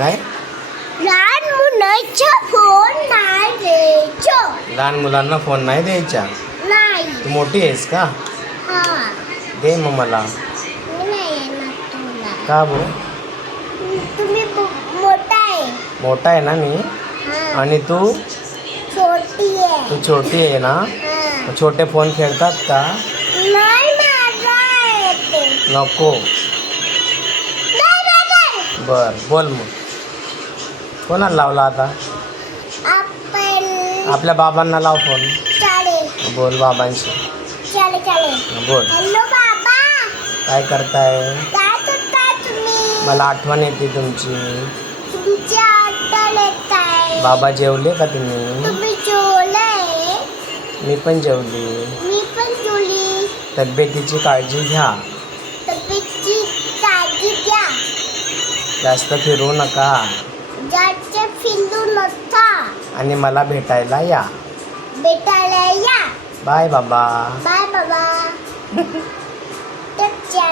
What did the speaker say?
काय? लहान मुलांचा फोन नाही द्यायचा. लहान मुलांना फोन नाही द्यायचा. नाही. तू मोठी आहेस का? हा. दे मग मला. मी नाही येणार तुला. का बो? तुम्ही मोठा आहे. मोठा आहे ना मी. हा. आणि तू छोटी आहे. तू छोटी आहे ना. हा. मग छोटे फोन खेळतात का? नाही माझा येते. नको. नाही. बर बोल मग. कोणाला लावला आता? आपण आपल्या बाबांना लाव फोन. चालेल. बोल बाबांशी. चालेल. बोल. हॅलो बाबा. काय करताय? काय करताय तुम्ही? मला आठवण येते तुमची. तुमची आठवण येत आहे. बाबा जेवले का तुम्ही? तुम्ही जेवले? मी पण जेवली. मी पण जेवली. तब्येतीची काळजी घ्या. तब्येतीची काळजी घ्या. जास्त फिरू नका. जास्त फिरू नका. आणि मला भेटायला या. भेटायला या. बाय बाबा. बाय बाबा.